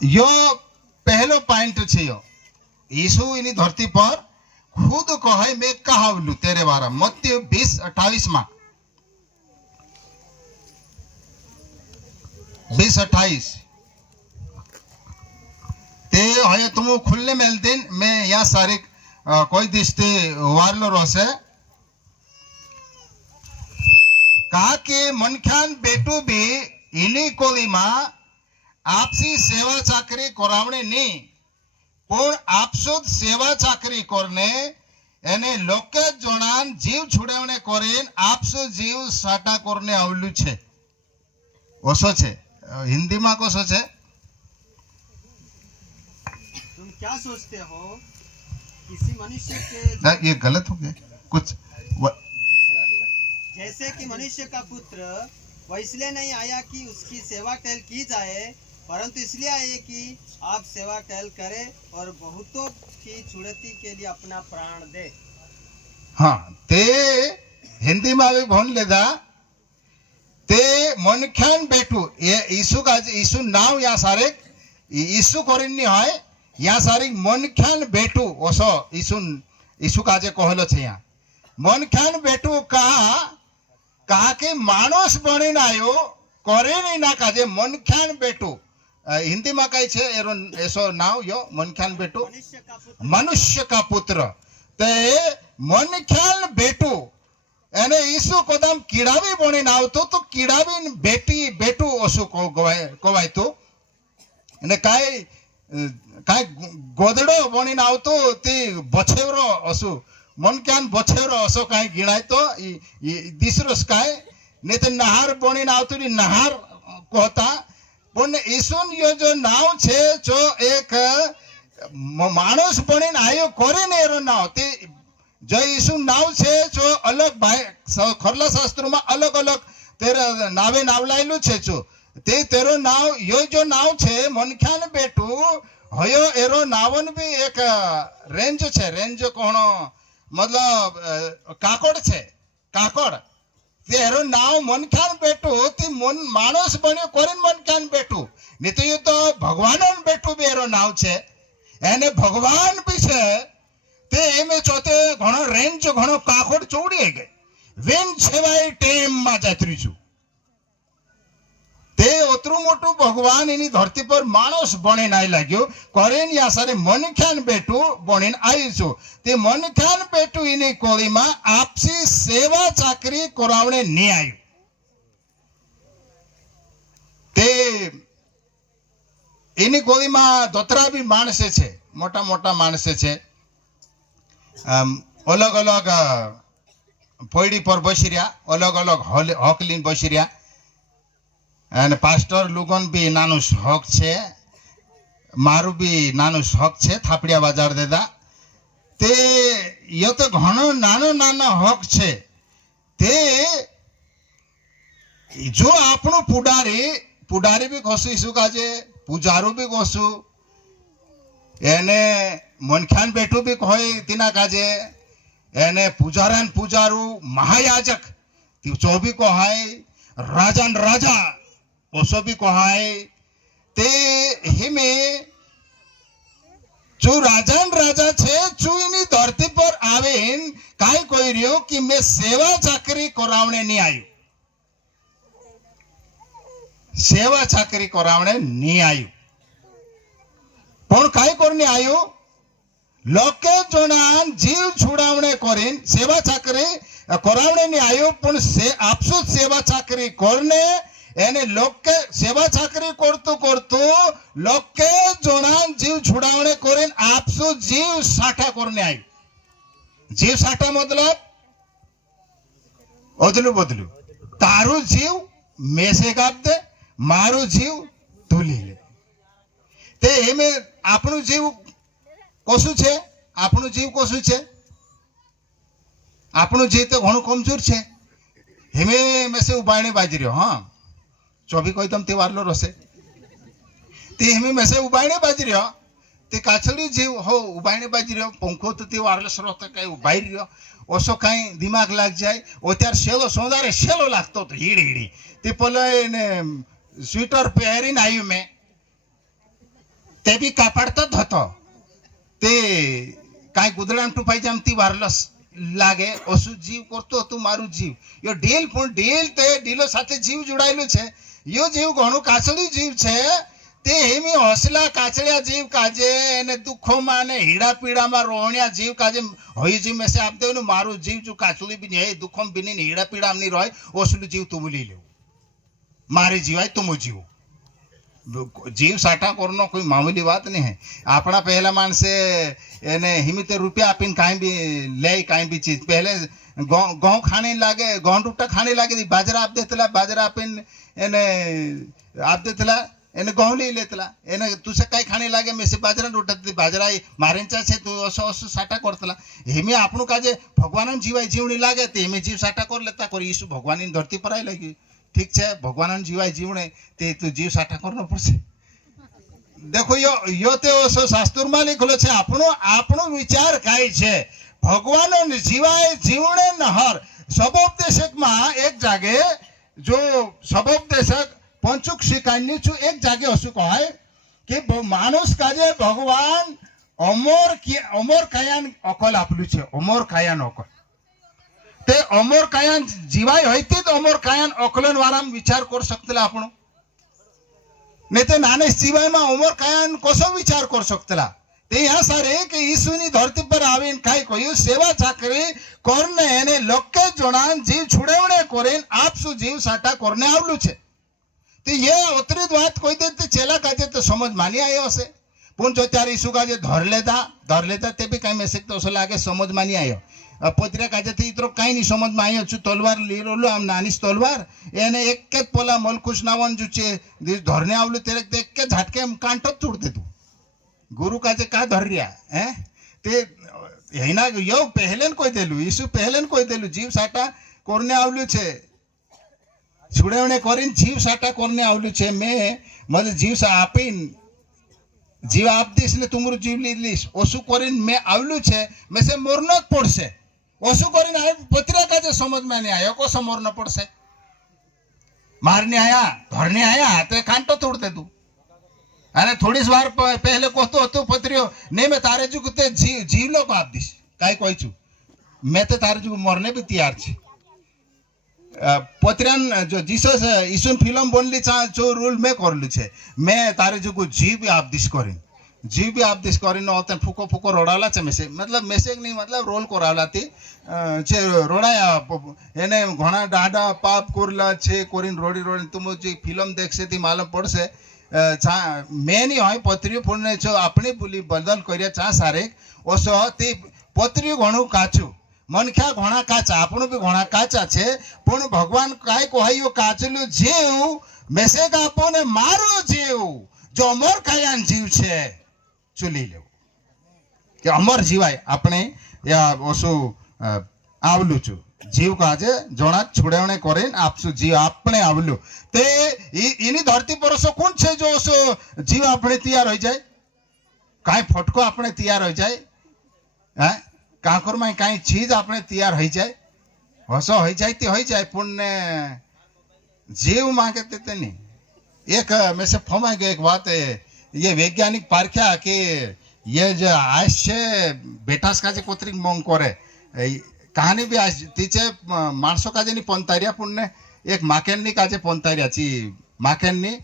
यो पहलो पॉइंट छे यो यीशु इनी धरती पर खुद कहे मैं कहावलू तेरे बारे मत्ती 20:28 में 20:28 ते हय तुम खुल्ले मेल दिन मैं या सारे कोई दिसते वारलो रोसे कहा कि मनख्यान बेटू भी इनी कोली में आपसी सेवा चाकरी करावणे नहीं पण आपसुद सेवा चाकरी करने एने लोके जोणान जीव छुड़ावणे करीन आपसु जीव साटा करने आवलू छे ओसो छे हिंदी में कोसो छे तुम क्या सोचते हो किसी मनुष्य के ये गलत हो गया कुछ जैसे कि मनुष्य का पुत्र वह इसलिए नहीं आया कि उसकी सेवा टहल की जाए परंतु इसलिए आए कि आप सेवा टहल करें और बहुतों की छुड़ती के लिए अपना प्राण दे। हाँ ते हिंदी में भी भन लेदा ते मनख्यान बेटू ये यीशु का यीशु नाव या सारे यीशु करिन्नी है या सारे मनख्यान बेटू ओसो यीशु का जे कहलो छे या मनख्यान बेटू कहा के मानस बनीने आयो करे नहीं ना काजे मनख्यान बेटू हिंदी में कई छे एरो ऐसो नाव यो मनख्यान बेटू मनुष्य का पुत्र ते मनख्यान बेटू एने यीशु कदम कीड़ावी बनीने आवतो तो कीड़ावी बेटी बेटू ओसु कोवाय तो एने काय गोदड़ो बनीने आवतो ते बछेवरो ओसु मनख्यान बछेवरो ओसो काय गिणाय तो दिसरोस काय ने ते नहार बनीने आवतो नी नहार कहता पण ईसुन यो जो नाव छे जो एक माणस बनीने आयो करे ने एरो नाव ते जो यीशु नाव छे जो अलग खरला शास्त्र में अलग अलग तेरा नावे नावलायेलू छे जो ते तेरो नाव यो जो नाव छे मनख्यान बेटू हयो एरो नावन भी एक रेंज छे रेंज कोणो मतलब काकड़ छे काकड़ ते एरो नाव मनख्यान बेटू ती मन माणस बन्यो कोरीन मनख्यान बेटू नहीं तो ये तो भगवान बेटू भी एरो नाव छे एने भगवान भी छे ते एमे चोते घणो रेंज घणो काकड़ चौड़ी गई वेन छेवाय टेम में जातरी छु ते ओतरू मोटू भगवान इनी धरती पर मानस बने नाई लाग्यो करेन या सारे मनख्यान बेटू बनीन आई छु ते मनख्यान बेटू इनी कोली में आपसी सेवा चाकरी करावणे नहीं आयु ते इनी कोली में दोतरा भी माणसे छे मोटा मोटा माणसे छे अलग अलग पोयडी पर बसी रहा अलग अलग हॉकलीन बसी रहा અને પાસ્ટર લુગન બી નાનું શોખ છે મારું બી નાનું શોખ છે થાપડિયા બાજાર દેતા તે યો તો ઘણો નાનો નાનો હક છે તે જો આપણું પુડારી બી કહીશું કાજે પૂજારું બી કહીશું એને मनख्यान बेटू भी कहे तीना काजे एने पूजारान पूजारू महायाजक जो भी कहाय राजान राजा ओसो भी कहाय ते हिमे जो राजान राजा छे चुईनी धरती पर आवेन काय कोई रियो कि मैं सेवा चाकरी करावणे नहीं आयु सेवा चाकरी करावणे नहीं आयु पण काय करने आयु लोके जोणान जीव छुड़ावणे करीन सेवा चाकरी करावणे नहीं आयु पण से आपसु सेवा चाकरी करने एने लोके सेवा चाकरी करतु करतु लोके जोणान जीव छुड़ावणे करीन आपसु जीव साठा करने आयु जीव साठा मतलब अदलू बदलू तारू जीव मेसे काप दे मारू जीव तू ले ले ते एमे आपनु जीव कसु छे आपनु जीव कसु छे आपनु जीव तो घणो कमजोर छे हेमे मेसे उबाणे बाजी रह्यो हां चोबी कोई तम ते वारलो रसे ते हेमे मेसे उबाणे बाजी रह्यो ते काछड़ी जीव हो उबाणे बाजी रह्यो पंखो तो ते वारलो स्रोत काई उबाई रह्यो ओसो काई दिमाग लाग जाय ओत्यार शेलो सोंदारे शेलो लागतो तो हीड़ी हीड़ी ते पले ने स्वेटर पहेरीने आयो में ते बी कापाडतोच होतो ते काय गुदडाम टुपाई जमती वारलस लागे ઓછું જીવ કરતો હતું મારું જીવ યો ડીલ પણ ડીલ તે ડીલો સાથે જીવ જોડાયેલું છે યો જીવ ઘણું કાચળું જીવ છે તે હેમી હોસલા કાચળિયા જીવ કાજે એને દુઃખોમાં અને હીડા પીડામાં રોહણિયા જીવ કાજે હોય જીવ મેસે આપ દેવું મારું જીવ જો કાચળું બી નહીં દુઃખોમ બી નહીં હીડા પીડામ નહીં રોય ઓસલું જીવ તું લઈ લેવું મારી જીવાય તું જીવું जीव साठा करनो कोई मामूली बात नहीं है अपना पहला मानसे एने हिमिते रुपया आपन काई भी ले काई भी चीज पहले गाँव खाने लागे गाँव टूटा खाने लागे बाजरा आप देतला बाजरा आपन एने आप देतला एने गाँव ले लेतला एने तुसे काई खाने लागे में से बाजरा टूटत बाजरा मारेंचा छे तू असो असो साठा करतला हेमे आपणु काजे भगवान जीवाय जीवनी लागे ते हेमे जीव साठा कर लेता कर यीशु भगवान धरती पर आई लगी ठीक है भगवान जीवाय जीवने ते तू जीव साठा करना पड़से देखो यो ते शास्त्र में लिखेलो छे आपनो आपनो विचार काय छे भगवान जीवाय जीवने नहर सबोपदेशक में एक जागे जो सबोपदेशक पंचुक शिकान्य छु एक जागे असु कहे कि मानुष काजे भगवान अमर कायान अकल आपलू छे अमर कायान अकल ते अमर कायान जीवाय होती तो अमर कायान अकलन वाराम विचार कर सकतेला आपण ने ते नाने जीवाय में अमर कायान कसो विचार कर सकतेला ते यहाँ सारे कि यीशुनी धरती पर आवीन काय कह्यु सेवा चाकरी करने एने लोके जणान जीव छुड़ेवणे करीन आपसु जीव साठा करने आवलू छे ते ये अतिरिक्त बात कोई दे ते चेला काजे तो समझ मानी आयो हसे पण जो त्यार यीशु काजे धर लेता ते भी काई मेसेज तो लागे समझ मानी आयो पत्रिया काजे थी इतरो काई नहीं समझ में आयो छु तलवार ली रोलो आम नानीस तलवार एने एक के पोला मलकुश नावन जो छे धरने आवलो तेरे देख के झटके कांटो तोड़ दे तू गुरु काजे का धर रिया हैं ते हेना यो पहलेन कोई देलु यीशु पहलेन कोई देलु जीव साटा करने आवलु छे छुड़ेवणे करीन जीव साटा करने आवलु छे मैं मने जीव सा आपीन जीव आप दीस ने तुमरो जीव ली लीस ओसु करीन मैं आवलु छे मैं से मरनो पड़से ओसु करीन आय पत्रिया काजे समझ में नहीं आयो को समरनो पड़से मारने आया धरने आया तो कांटो तोड़ दे तू अरे थोड़ी बार पहले कहतो तो पत्रियो नहीं मैं तारे जो ते जीव लो आप दीस काय कोई छु मैं तो तारे जो मरने भी तैयार छे पत्रियान जो जीसस यीशु फिल्म बनली जो रूल में करलु छे मैं तारे जो जीव भी आप दिस करीन जीव भी आप दिस करीन ओते फुको फुको रोडाला छे मेसे मतलब मेसेज नहीं मतलब रोल करावलाती छे रोडाया एने घणा डाडा पाप करला छे करीन रोडी रोडी तुम जे फिल्म देखसे थी मालूम पड़से मैं नहीं होय पत्रियो पुणे जो अपनी बोली बदल करिया चा सारे ओसो ते पत्रियो घणो काचू मनख्या घणा काचा आपण भी घणा काचा छे पण भगवान काय कहायो काचलू जीव मेसेज आपने मारो जीव जो अमर कायान जीव छे चुली लेव कि अमर जीवाय आपने या ओसु आवलू छु जीव काजे जणा छुड़ेवणे करेन आपसु जीव आपने आवलू ते इनी धरती पर सो कोन छे जो ओसु जीव आपने तैयार हो जाए काय फटको आपने तैयार हो जाए हैं काकर में कई चीज आपने तैयार हो जाए हसो हो जाए पुण्य जीव मांगे ते नहीं एक में से फमा गए एक बात है ये वैज्ञानिक पारख्या कि ये जो आज से बेटास का जे कोतरी मोंग करे कहानी भी आज तीचे मानसो का जे नहीं पंतारिया पुण्य एक माकेन्नी का जे पंतारिया ची माकेन्नी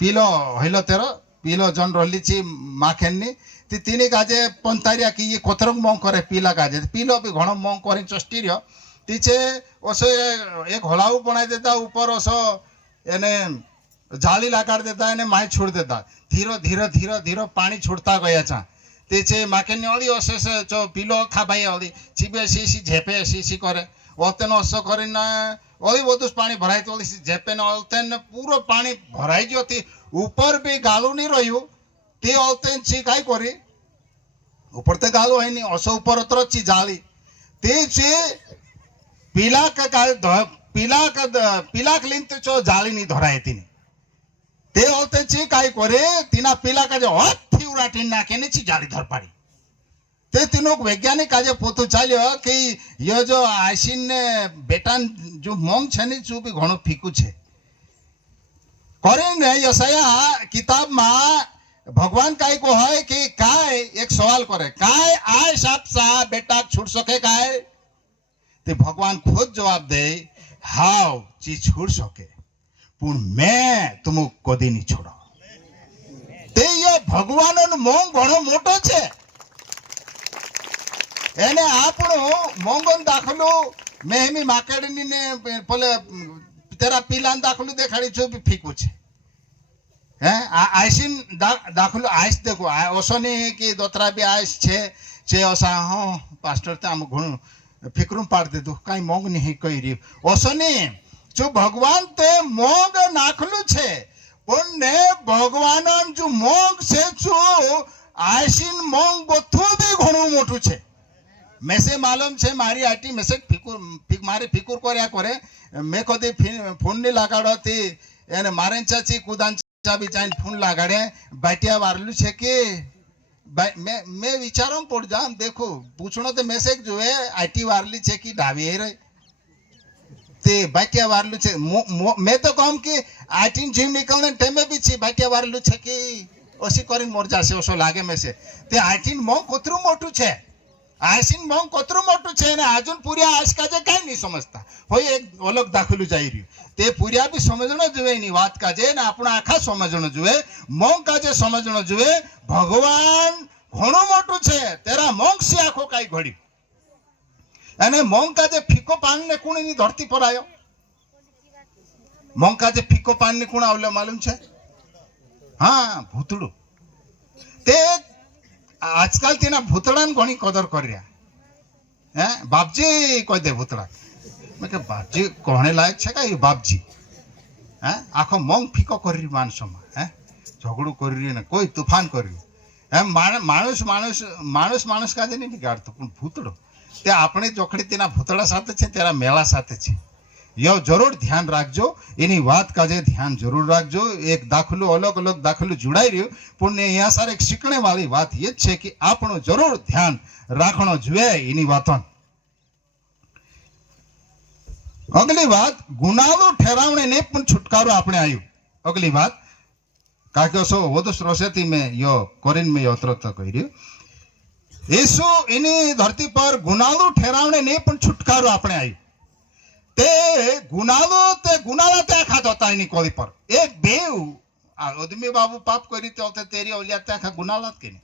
पीलो हिलो तेरो पीलो जन रोली ची माकेन्नी तीनी काजे पंतारिया की ये कोतरंग मोंग करे पीला काजे पीलो भी घणो मोंग करे चस्टीरियो तीचे ओसो एक होलाऊ बनाई देता ऊपर ओसो एने जाली लागाड़ देता एने माई छोड़ देता धीरो धीरो धीरो धीरो पानी छोड़ता गया छा तीचे माकेनी ओली ओसे से जो पीलो खा भाई ओली छिबे सी झेपे सी करे ओतेन ओसो करिना ओली बोतुस पानी भराई तो ओली झेपे न ओतेन पूरो पानी भराई जो थी ऊपर भी गालू नहीं रह्यो ते ओतेन ची काय करे ऊपर ते गालो है नहीं असो ऊपर उतरो ची जाली ते चे पीलाक लिन ते चो जाली नहीं धराए तीने ते ओते ची काय करे तीना पीला का जो हथी उराटी नाखे ने ची जाली धर पाड़ी ते तीनों वैज्ञानिक काजे पोतो चाल्यो कि ये जो आशीन ने बेटान जो मोंग छनी चू भी घणो फीकू छे करेन यसाया किताब मा भगवान काय को है कि काय एक सवाल करे काय आय साप सा बेटा छूट सके काय ते भगवान खुद जवाब दे हाउ ची छूट सके पण मैं तुम कदी नहीं छोड़ा ते ये भगवान मोंग घणो मोटो छे एने आपणो मोंगन दाखलो मेहमी माकेडनी ने पले तेरा पीलान दाखलो देखाड़ी छो भी फीकू छे हैं आइसिन दाखलो आइस देखो ओसो नहीं कि दोतरा भी आइस छे ओसा हो पास्टर ते आम घणो फिकरू पाड़ दे दो काई मोंग नहीं कई री ओसो नहीं जो भगवान ते मोंग नाखलू छे पण ने भगवान जो मोंग से जो आइसिन मोंग बथु भी घणो मोटू छे मेसे मालूम छे मारी आटी मेसे मारे फिकुर कर्या करे मैं कदी फोन नहीं लगाड़ो ती एने मारे चाची कुदान भी जाइन फोन लगाड़े बाटिया वारलू छे के मैं विचारों पड़ जाम देखो पूछनो तो मैसेज जो है आईटी वारली छे की डावी है रे ते बाटिया वारलू छे मैं तो कहूं कि आईटी जिम निकलने टाइम में भी छे बाटिया वारलू छे की ओसी करी मोर जासे ओसो लागे में से ते आईटी मो कोतरू मोटू छे आइसिन मोंग कोतरू मोटू छे ने अजून पुरिया आइस काजे काय नहीं समजता होय एक ओलग दाखलू जाई रही ते पुरिया भी समझणो जुए नी बात काजे ने आपणा आखा समझणो जुए मोंग काजे समझणो जुए भगवान घणो मोटू छे तेरा मोंग से आखो काई घड़ी अने मोंग काजे फीको पान ने कोणी नी धरती पर आयो मोंग काजे फीको पान ने कोण आवले मालूम छे हां भूतड़ू ते आजकल तेना भूतड़ान घणी कदर कर रहा है बापजी कह दे भूतड़ा मैं के बापजी कहने लायक छे का ये बापजी हैं आखो मोंग फीको कर रही मान समा हैं झगड़ू कर रही ने कोई तूफान कर रही है मानुष मानुष मानुष मानुष का नहीं बिगाड़तो पण भूतड़ो ते आपणे जोखड़ी तेना भूतड़ा साथे छे तेरा मेला साथे छे यो जरूर ध्यान राखजो एनी बात काजे ध्यान जरूर राखजो एक दाखलो अलग अलग दाखलो जुड़ाई रह्यो पण यहाँ सार एक सीखने वाली बात ये छे कि आपणो जरूर ध्यान राखणो जुए एनी वातोन अगली बात गुनालो ठहरावणे ने पण छुटकारो आपणे आयो अगली बात काके सो वदुस रोसेती में यो कोरिन में योत्रो तो कही रह्यो येसु एनी धरती पर गुनालो ठहरावणे ने पण छुटकारो आपणे आयो ते गुनालो ते गुनाला त्या खात होता इनी कोली पर एक बेव आदमी बाबू पाप करी ते होते तेरी ओलिया त्या खा गुनाला के ने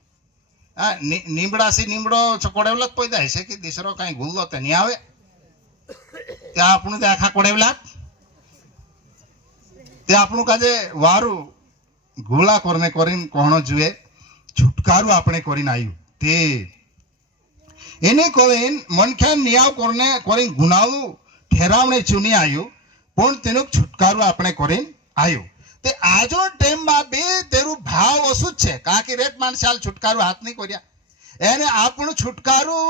नीमड़ा सी नीमड़ो चकोडेवला पैदा है कि दिसरो काई गुल्लो ते नहीं आवे त्या आपनु त्या खा कोडेवला ते आपनु काजे वारू गुला करने करिन कोहणो जुए छुटकारो आपणे करिन आयु ते एने कोइन मनख्यान नियाव करने करिन गुनालो ठहरावणे चुनी आयो पण तेनो छुटकारो आपणे करीन आयो ते आजो टाइम में बे तेरू भाव ओसु छे काकी रेट मानसाल छुटकारो हाथ नहीं कर्या एने आपणो छुटकारो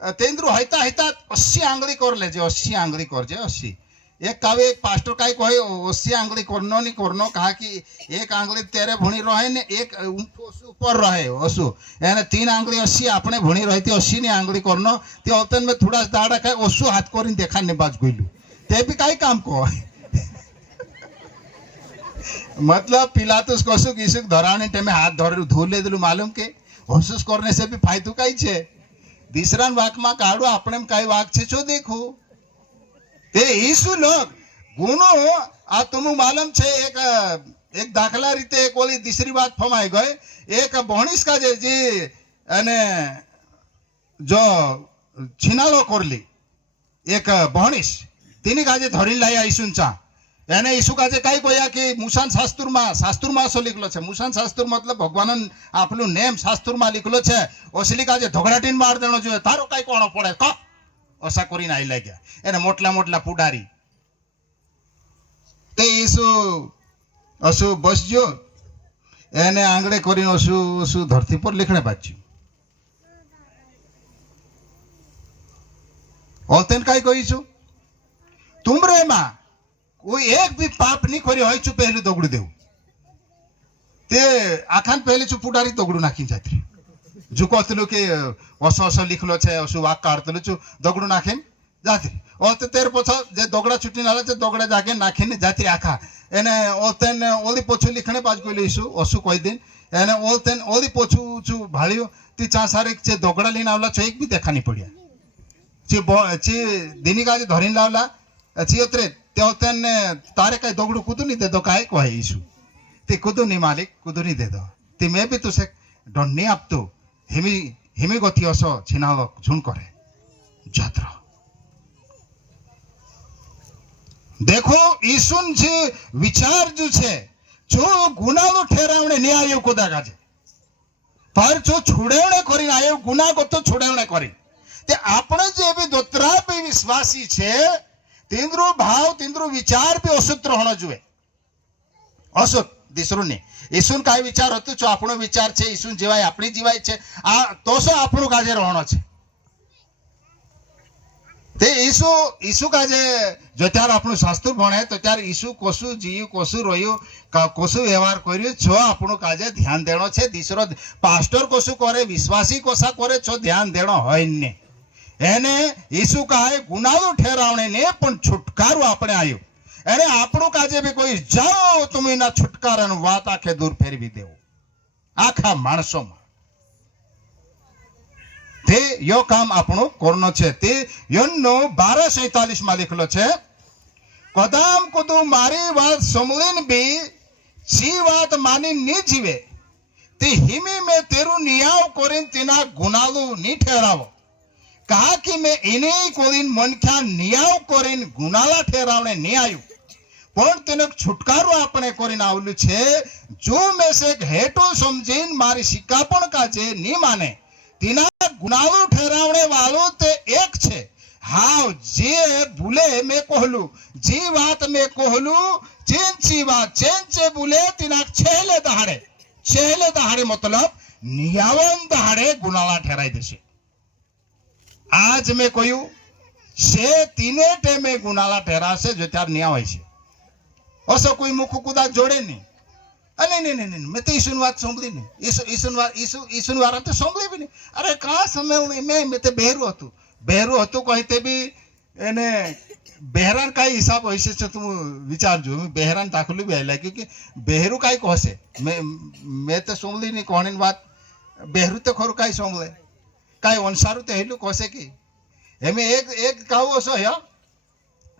तेंद्रु हयता हयता 80 आंगળી कर लेजे 80 आंगળી करजे 80 एक कावे एक पास्टर काई कहे 80 आंगળી करनो नहीं करनो कहा कि एक आंगળી तेरे भुणी रहे ने एक ऊपर रहे ओसु एने 3 आंगળી 80 आपणे भुणी रहती 80 ની आंगળી करनो ते ओतन में थोड़ा दाड़ा खाए ओसु हाथ करीन देखाने बाज गइलु ते भी काई काम को मतलब पिलातुस कसु किसु धराने टाइम हाथ धर धोले दिलु मालूम के ओसुस करने से भी फायदो काई छे दिसरान वाक में काढो आपणे काई वाक छे जो देखो ते ईसु लोग गुनो आ तुम मालूम छे एक दाखला रीते एक ओली तीसरी बात फमाई गए एक भणीस का जे जी अने जो छिनालो करली एक भणीस तिनी काजे धरी लाई ईसुंचा एने ईसु काजे काई कोया कि मुसान शास्त्र में असो लिखलो छे मुसान शास्त्र मतलब भगवान आपलू नेम शास्त्र में लिखलो छे ओसली काजे धोगड़ाटीन मार देनो जो तारो काई कोणो पड़े क ओसा करीने आई लाग्या एने मोटला मोटला पुडारी ते ईसु असु बसजो एने आंगड़े करीने असु असु धरती पर लिखने बाज्यु ओतेन काई कहीछु तुमरे मा कोई एक भी पाप नहीं करी होय छु पहले दगड़ू देव ते आखान पहले छु पुडारी दगड़ू नाखी जात्री जो कहतलु के ओसो ओसो लिखलो छे ओसु वाक काढतलु छु दगड़ू नाखीन जात्री ओते तेर पछ जे दगड़ा छुटी नाले जे दगड़ा जाके नाखीन जात्री आखा एने ओतेन ओली पछु लिखने बाज कोइले ईसु ओसु कहि दिन એને ઓલી પોછું છું ભાળ્યું તે ચા સારે જે દોગડા લઈને આવલા છો એક બી દેખા નહીં પડ્યા જે દિનિકા જે ધરીને લાવલા ચિયોત્રે તે તારે કઈ દોગડું કૂદું નહીં દેતો કાંઈ કહે ઈસુ તે કૂદું નહીં માલિક કૂદું નહીં દેતો તે મેં બી તું દંડ નહીં આપતું हिमी गति असो छिनाव झुन करे जात्रा देखो ईसुन जे विचार जो छे जो गुनानो ठेरावणे नहीं आयो कोदा काजे पर जो छुड़ेवणे करीने आयो गुनागो तो छुड़ेवणे करी ते आपणे जे भी दोतरा पे विश्वासी छे तिंद्रो भाव तिंद्रो विचार पे अशुद्ध रहणो जुए अशुद्ध दिसरून नहीं ईसुन काय विचार होतो जो આપણો વિચાર છે ઈસુન જીવાય આપણી જીવાય છે આ તો શું આપણું કાજે રહેવાનો છે તે ઈસુ કાજે જો ત્યારે આપણું શાસ્ત્ર ભણે તો ત્યારે ઈસુ કોસું જીવ્યું કોસું રહ્યું કોસું વ્યવહાર કર્યું જો આપણું કાજે ધ્યાન દેણો છે દીસરો પાસ્ટર કોસું કરે વિશ્વાસી કોસા કરે છો ધ્યાન દેણો હોય ને એને ઈસુ કહે ગુનાનો ઠેરાવણે ને પણ છુટકારો આપણે આવ્યો अरे आपणो काजे भी कोई जाओ तुम इना छुटकारा वात आखे दूर फेरवी देव आखा माणसों में ते यो काम आपणो करनो छे ते योनो 12:47 में लिखलो छे कदम कुदू मारी बात समलीन भी सी बात मानी नी जीवे ते हिमी में तेरू नियाव करीन तेना गुनालू नी ठहरावो कहा कि मैं इने कोरीन मनख्या नियाव करीन गुनाला ठहरावणे नी आयु पण तेने छुटकारो आपणे करीने आवलू छे जो में से हेटो समझीन मारी शिकापण काजे नी माने तेना गुनालो ठहरावणे वालो ते एक छे हाव जे भूले में कहलू जी बात में कहलू चेंची बात चेंचे भूले तेना छेले दहाड़े मतलब नियावन दहाड़े गुनाला ठहराई देशे आज में कहूं से तीने टेमे गुनाला ठहराशे जो त्यार न्याय छे असो कोई मुख कुदा जोड़े नहीं नहीं नहीं नहीं मैं तो ईसुन बात सांभળી नहीं ईसुन वारा तो सांभળી भी नहीं अरे का समय मैं तो बहेरू हतु कहते भी एने बहेरान का हिसाब होइसे छे तुम विचार जो बहेरान दाखलू भी आइला क्योंकि बहेरू काई कहसे मैं तो सांभળી नहीं कोणीन बात बहेरू तो खरु काई सांभळे काई वंशारू तो हेलू कहसे कि एमे एक काव असो या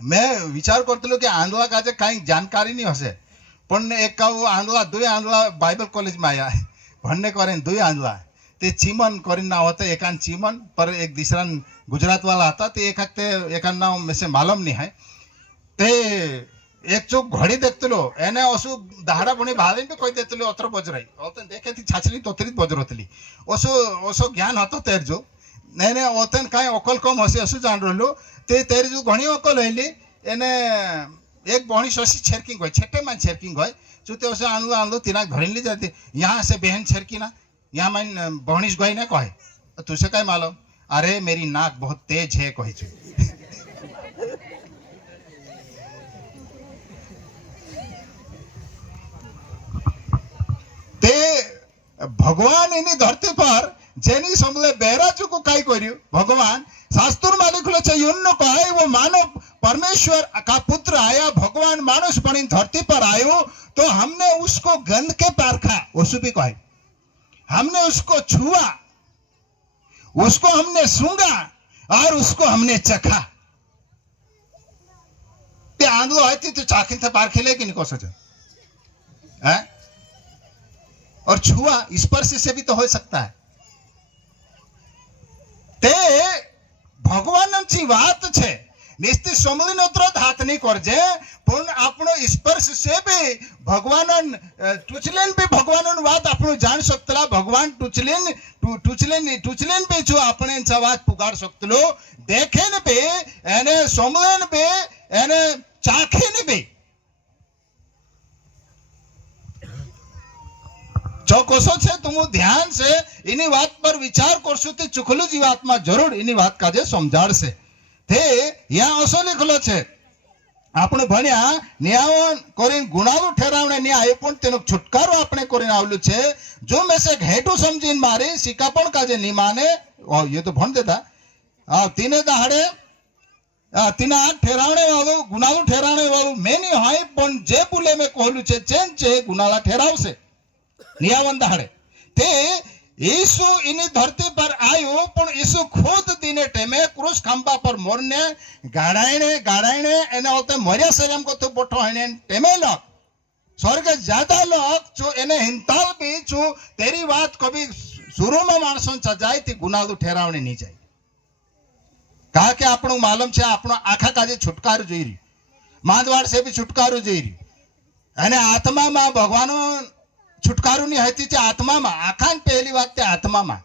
मैं विचार करतलो कि आंधळा काजे काई जानकारी नहीं हसे पण एक काव आंधळा दुई आंधळा बाइबल कॉलेज में आया भणने करेन दुई आंधळा ते चीमन करीन नाव होतं एकान चीमन पर एक दिसरान गुजरात वाला था ते एकान नाव में से मालूम नहीं है ते एक चूक घड़ी देखतलो एने असु दाहड़ा बणी भावीन भी कोई देतलो अत्र बजराई ओतन देखे थी छाछली तोतरी बजरतली ओसो ज्ञान हतो तेर जो नेने ओतन काई अकल कम हसे असु जान रहलो ते तेरी जो घणी अकल हईली एने एक बहनी शशि छेरकिंग होय छेटे मान छेरकिंग होय जो ते ओसे आनलो तिना घरीन ली जाती यहाँ से बहन छेरकी ना यहाँ मैं बहनीश गई ना कहे तुझे काय मालूम अरे मेरी नाक बहुत तेज है कहे छे ते भगवान इनी धरती पर जेनी समले बेराजू को काई कर्यु भगवान शास्त्र में लिखलो छे युन्नो कहे वो मानव परमेश्वर का पुत्र आया भगवान मानुष बनी धरती पर आयो तो हमने उसको गंध के पारखा उसु भी कहे हमने उसको छुआ उसको हमने सूंघा और उसको हमने चखा ते आंधळो है तो चाखीन थे पारखे ले कि नहीं कोसो है और छुआ स्पर्श से भी तो हो सकता है ते भगवानची वात छे निस्ती समलीन उतरत हाथ नहीं करजे पण आपनो स्पर्श से भी भगवान टूचलेन भी भगवान वात आपनो जान सकतला भगवान टूचलेन भी जो आपने वात पुगाड़ सकतलो देखेन भी एने समलेन भी एने चाखेन भी जो कोसो छे तुम ध्यान से इनी बात पर विचार करशो तो चुखलू जीवात्मा जरूर इनी बात काजे समझाड़शे ते यहाँ असो लिखलो छे આપણે ભણ્યા ન્યાય કરીને ગુનાનું ઠેરાવણે ન્યાય પણ તેનો છુટકારો આપણે કરીને આવલું છે જો મેસે ઘેટું સમજીને મારી સિકાપણ કાજે ની માને ये तो ભણ દેતા तीने दहाड़े तीना ठेरावणे वाळું गुनाનું ठेरावणे वाळું મેં નહીં હોય પણ જે બોલે મેં કહલું છે ચેન છે ગુનાલા ઠેરાવશે नियावन दाड़े ते यीशु इनी धरती पर आयो पण यीशु खुद दिने टेमे क्रूस खंबा पर मोरने गाड़ाइने एने होते मरिया शरीरम को तो बोठो हने टेमे लोग स्वर्ग ज्यादा लोग जो एने हिंताल भी जो तेरी बात कभी शुरू में मानसों सजाई थी गुनाह ठहरावने नहीं जाए कहा कि आपनो मालूम छे आपनो आखा काजे छुटकारो जोई रही मांदवाड़ से भी छुटकारो जोई रही अने आत्मा में भगवानो छुटकारो नहीं हती छे आत्मा में आखा पहली बात ते आत्मा में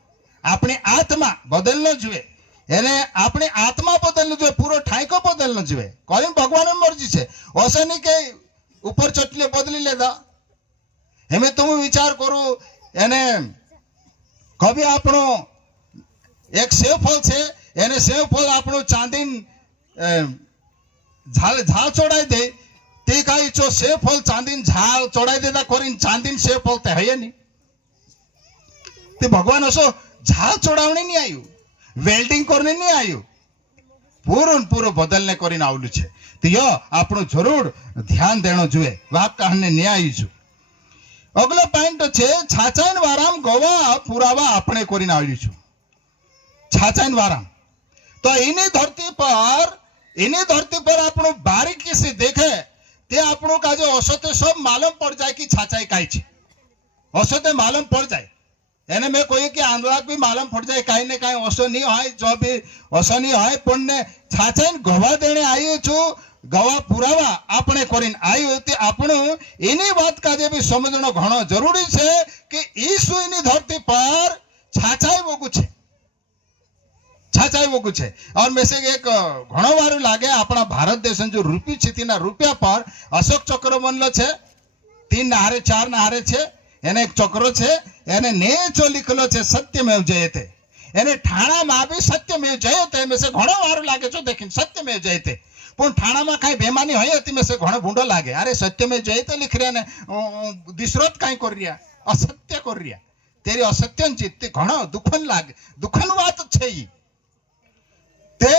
अपनी आत्मा बदलनो जुए एने अपनी आत्मा बदलनो जुए पूरो ठाईको बदलनो जुए कोई भगवान मर्जी छे ओसे नहीं के ऊपर चटले बदली लेदा हेमे तुम विचार करो एने कभी आपनो एक सेव फल छे एने सेव फल आपनो चांदीन झाल झाल चढ़ाई दे ते काई चो सेव फल चांदीन झाल चढ़ाई देता कोरिन चांदीन सेव फल ते है नहीं ते भगवान असो झाल चढ़ावने नहीं आयु वेल्डिंग करने नहीं आयु पूरो बदलने करीने आवलू छे तो यो आपनो जरूर ध्यान देनो जुए वाक कहने नहीं आयु छु अगलो पॉइंट छे छाचाइन वाराम गोवा पुरावा अपने करीने आवलू छु छाचाइन वाराम तो इनी धरती पर आपनो बारीकी से देखे ते आपनो का जो औसते सब मालूम पड़ जाए कि छाचाई काई छे औसते मालूम पड़ जाए एने में कोई कि आंदोलक भी मालूम पड़ जाए कहीं ने कहीं औसो नहीं है जो भी औसो नहीं है पुण्य छाचाइन गवा देने आई छु गवा पुरावा अपने करीन आई होती आपनो इनी बात का जे भी समझनो घणो जरूरी छे कि यीशु इनी धरती पर छाचाई वोगु छे छाचाई वोगु छे और में से एक घणो वारू लागे अपना भारत देश जो रूपी छे रुपया पर अशोक चक्र बनलो छे 3 नहारे 4 नहारे छे एने एक चक्र छे एने नेचो लिखलो छे सत्यमेव जयते एने ठाणा में भी सत्यमेव जयते में से घणो वारू लागे छो देखिन सत्यमेव जयते पण ठाणा में काई बेमानी होय हती में से घणो भूंडो लागे अरे सत्यमेव जयते लिख रिया ने दिसरोत काई कर रिया असत्य कर रिया तेरी असत्यन चित्ते घणो दुखन लागे दुखन बात छे ई ते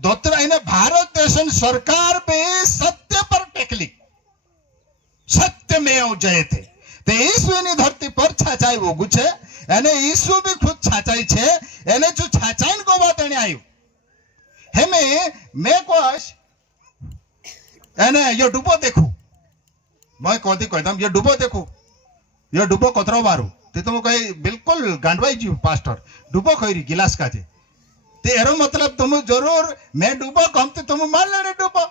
दोतरा इने भारत देशन सरकार भी सत्य पर टेकली सत्यमेव जयते ते यीशु ની ધરતી પર છાચાઈ વોગુ છે અને यीशु भी खुद छाचाई छे એને જો છાચાઈન ગોવા તેણે આવ્યું हेमे मैं कोश एने यो डुबो देखू मैं कोदी कहदम ये डुबो देखू ये डुबो कोतरो वारू ते तुम कही बिल्कुल गांडवाई जी पास्टर डुबो खैरी गिलास काजे ते एरो मतलब तुम जरूर मैं डूबो कमते तुम मान ले डूबो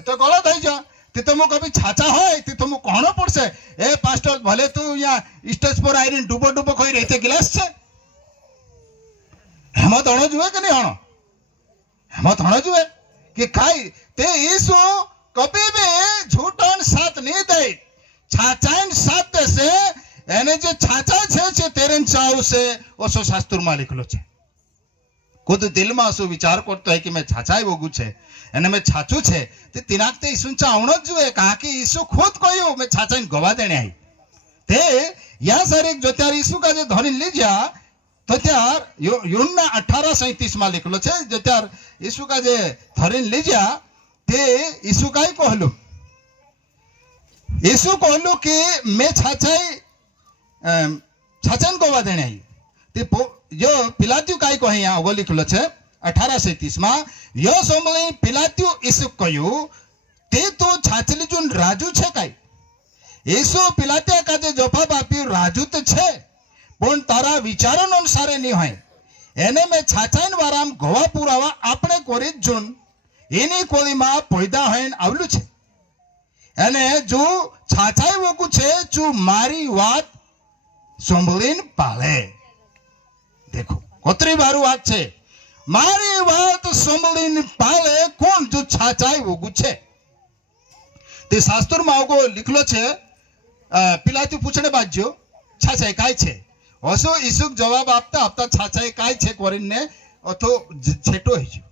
तो गलत है जा ते तुम कभी छाचा होय ते तुम कहनो पड़से ए पास्टर भले तू यहाँ स्टेज पर आइरिन डूबो डूबो कहि रहते गिलास छे हेमत हणो जुए कि नहीं हणो हेमत हणो जुए कि खाई ते यीशु कभी भी झूठन साथ नहीं दे छाचाइन साथ दे से एने जे छाचा छे तेरेन चाव से ओसो शास्त्र में लिखलो छे खुद दिल में असो विचार करते है कि मैं छाचाई वोगू छे एने मैं छाचू छे ते तिनाक ते यीशु चावणो जुए कहा कि यीशु खुद कहयो मैं छाचाइन गवा देने आई ते या सर एक जो त्यार यीशु का जो धनी लीजा तो त्यार यूहन्ना 18:37 में लिखलो छे जो त्यार यीशु का जे धनी लीजा ते यीशु काई कहलो यीशु कहलो कि मैं छाचाइन गवा देने आई ते जो पिलात्यु काई कहे यहाँ वो लिखलो छे 18:37 में यो सोमले पिलात्यु यीशु कयो ते तो छाचली जुन राजू छे काई यीशु पिलात्या का जे जवाब आप्यो राजू तो छे पण तारा विचारों अनुसार नहीं होय एने में छाचाइन वाराम गवा पुरावा आपणे कोरी जुन एनी कोली में पैदा होइन आवलू छे एने जो छाचाई वोगु छे जो मारी बात सोमलीन पाले देखो कोतरी बारू बात छे मारी बात सोमलीन पाले कोण जो छाचाई वोगु छे ते शास्त्र में आगो लिखलो छे पिलाती पूछने बाज्यो छाचाई काय छे ओसो यीशु जवाब आपता आपता छाचाई काय छे कोरीने अथो छेटो है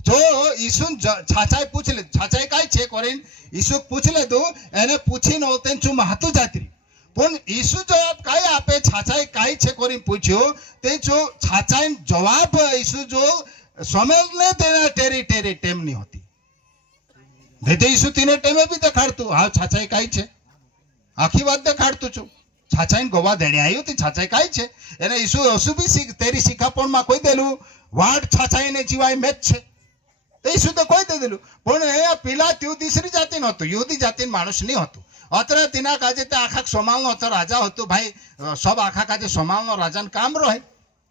जो यीशु छाचाई पूछ ले छाचाई काय छे कोरीन यीशु पूछ ले दो एने पूछी न होते चु महतु जात्री पण यीशु जवाब काय आपे छाचाई काय छे कोरीन पूछ्यो ते जो छाचाई जवाब यीशु जो समझने देना टेरी टेरी टेम नहीं होती देते यीशु तीने टेमे भी देखाड़तु हाँ छाचाई काय छे आखी बात देखाड़तु छु છાછાઈને ગવા દેણે આવ્યું તે છાછાઈ કાંઈ છે એને ઈસુ હસુ બી તેરી શિખાપણમાં કોઈ દેલું વાટ છાછાઈને જીવાય મેચ છે તો ઈસુ તો કોઈ દે દેલું પણ એ પિલાત તીસરી જાતિ નહોતું યુદી જાતિનું માણસ નહીં હતું અત્રે તેના કાજે તે આખા સોમાલનો હતો રાજા હતો ભાઈ સબ આખા કાજે સોમાલનો રાજાનું કામ રહે